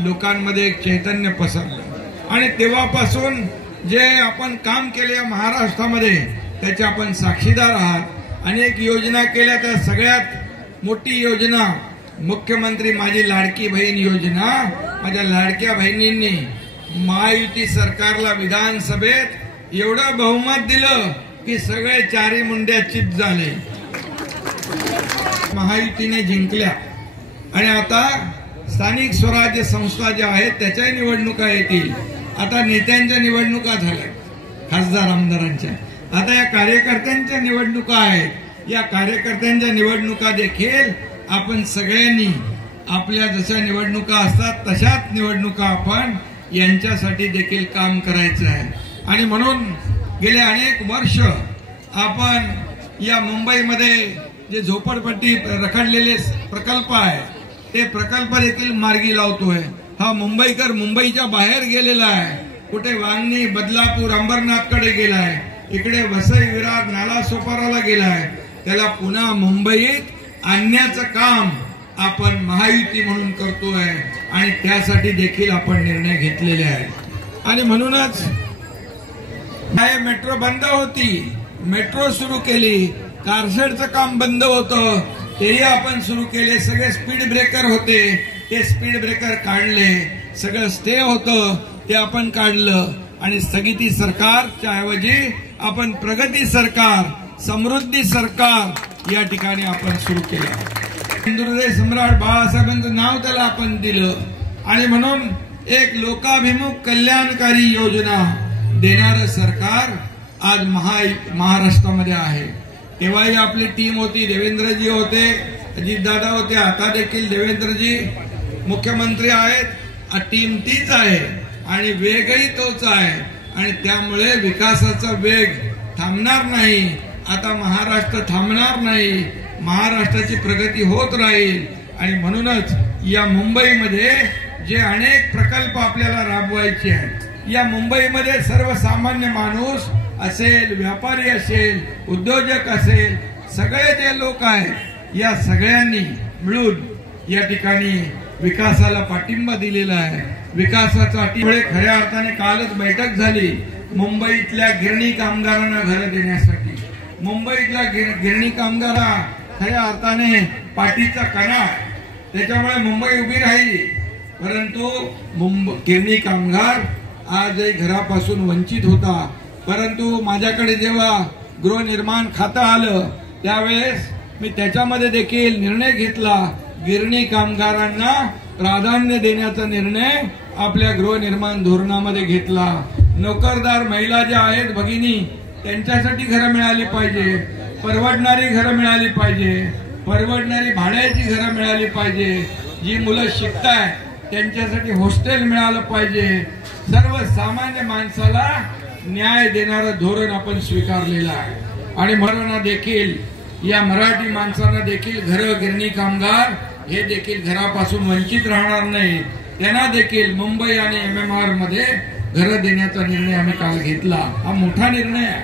लोकांमध्ये एक चैतन्य पसरलं आणि तेव्हापासून जे आपण काम केले महाराष्ट्रामध्ये त्याचे आपण साक्षीदार आहात। अनेक योजना केल्या, त्या सगळ्यात मोठी योजना मुख्यमंत्री माझी लाडकी बहीण योजना। माझ्या लाडक्या बहिणींनी महायुती सरकारला विधानसभेत एवढं बहुमत दिलं की सगळे चारी मुंड्या चित झाले, महायुतीने जिंकल्या। आणि आता स्थानिक स्वराज्य संस्था ज्या आहेत त्याच्या निवडणुका येतील। आता नेत्यांच्या निवडणुका झाल्या, खासदार आमदारांच्या, आता या कार्यकर्त्यांच्या निवडणुका आहेत। या कार्यकर्त्यांच्या निवडणुका देखील आपण सगळ्यांनी आपल्या जशा निवडणुका असतात तशाच निवडणुका आपण यांच्यासाठी देखील काम करायचं आहे। आणि म्हणून गेले अनेक वर्ष आपण या मुंबईमध्ये जे झोपडपट्टी रखडलेले प्रकल्प आहे ते प्रकल्प देखील मार्गी लावतोय। हा मुंबईकर मुंबईच्या बाहेर गेलेला आहे, कुठे वांगणी, बदलापूर, अंबरनाथकडे गेलाय, इकडे वसई, विरार, नालासोपाराला गेलाय। त्याला पुन्हा मुंबईत आणण्याचं काम आपण महायुती म्हणून करतोय आणि त्यासाठी देखील आपण निर्णय घेतलेले आहेत। आणि म्हणूनच मेट्रो बंद होती, मेट्रो सुरू केली, कारशेडचं काम बंद होतं तेही आपण सुरू केले, सगळे स्पीड ब्रेकर होते ते स्पीड ब्रेकर काढले, सगळं स्टे होतं ते आपण काढलं आणि स्थगिती सरकारच्या ऐवजी आपण प्रगती सरकार, समृद्धी सरकार या ठिकाणी आपण सुरू केलं। हिंदुहृदय सम्राट बाळासाहेबांचं नाव त्याला आपण दिलं आणि म्हणून एक लोकाभिमुख कल्याणकारी योजना देणारं सरकार आज महाराष्ट्रामध्ये आहे। तेव्हाही आपली टीम होती, देवेंद्रजी होते, अजितदादा होते, आता देखील देवेंद्रजी मुख्यमंत्री आहेत। टीम तीच आहे आणि वेगही तोच आहे आणि त्यामुळे विकासाचा वेग थांबणार नाही। आता महाराष्ट्र थांबणार नाही, महाराष्ट्राची प्रगती होत राहील। आणि म्हणूनच या मुंबईमध्ये जे अनेक प्रकल्प आपल्याला राबवायचे आहेत, या मुंबईमध्ये सर्वसामान्य माणूस असेल, व्यापारी असेल, उद्योजक असेल, सगळे जे लोक आहेत या सगळ्यांनी मिळून या ठिकाणी विकासाला पाठिंबा दिलेला आहे। विकासासाठी खऱ्या अर्थाने कालच बैठक झाली मुंबईतल्या गिरणी कामगारांना घरं देण्यासाठी। मुंबईतल्या गिरणी कामगारा खऱ्या अर्थाने पाठीचा कणा, त्याच्यामुळे मुंबई उभी राहिली, परंतु गिरणी कामगार आजही घरापासून वंचित होता। परंतु माझ्याकडे जेव्हा गृहनिर्माण खातं आलं त्यावेळेस मी त्याच्यामध्ये देखील निर्णय घेतला, गिरणी कामगारांना प्राधान्य देण्याचा निर्णय आपल्या गृहनिर्माण धोरणामध्ये घेतला। नोकरदार महिला ज्या आहेत भगिनी, त्यांच्यासाठी घरं मिळाली पाहिजे, परवडणारी घरं मिळाली पाहिजे, परवडणारी भाड्याची घरं मिळाली पाहिजे, जी मुलं शिकतायत त्यांच्यासाठी हॉस्टेल मिळालं पाहिजे। सर्वसामान्य माणसाला न्याय देणारं धोरण आपण स्वीकारलेलं आहे। आणि मराठा देखील, या मराठी माणसांना देखील घरं, गिरणी कामगार हे देखील घरापासून वंचित राहणार नाही, त्यांना देखील मुंबई आणि MMR मध्ये घरं देण्याचा निर्णय आम्ही काल घेतला। हा मोठा निर्णय आहे,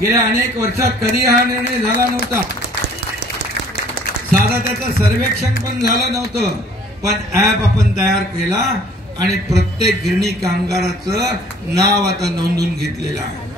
गेल्या अनेक वर्षात कधी हा निर्णय झाला नव्हता, साधा त्याचं सर्वेक्षण पण झालं नव्हतं, पण ऍप आपण तयार केला आणि प्रत्येक गिरणी कामगाराचं नाव आता नोंदवून घेतलेलं आहे।